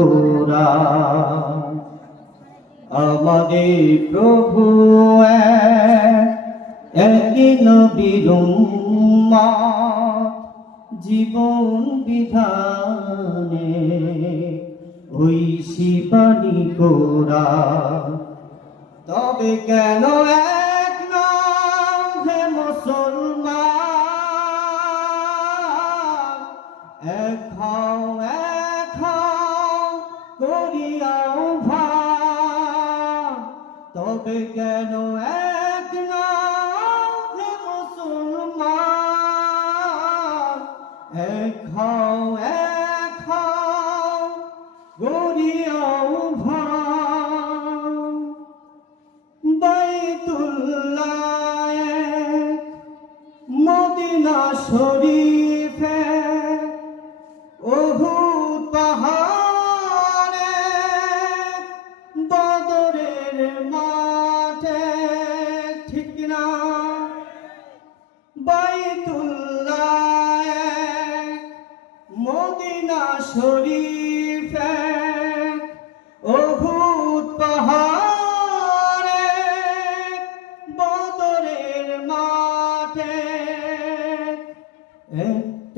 কোরআন। আমাদের প্রভু একই নবীর উম্মত, জীবন বিধানে ওই শিবানী কোরআন। তবে কেন এক নাম হে মুসলমান, এক হও করিয়াও ভান। তবে কেন এক নাম হে মুসলমান, এক হও করিয়াও ভান। বাইতুল্লাহ মদিনা শরীফে উহুদ পাহাড়ে বদরের মাঠে, ঠিক না? বাইতুল্লাহ মদিনা শরীফে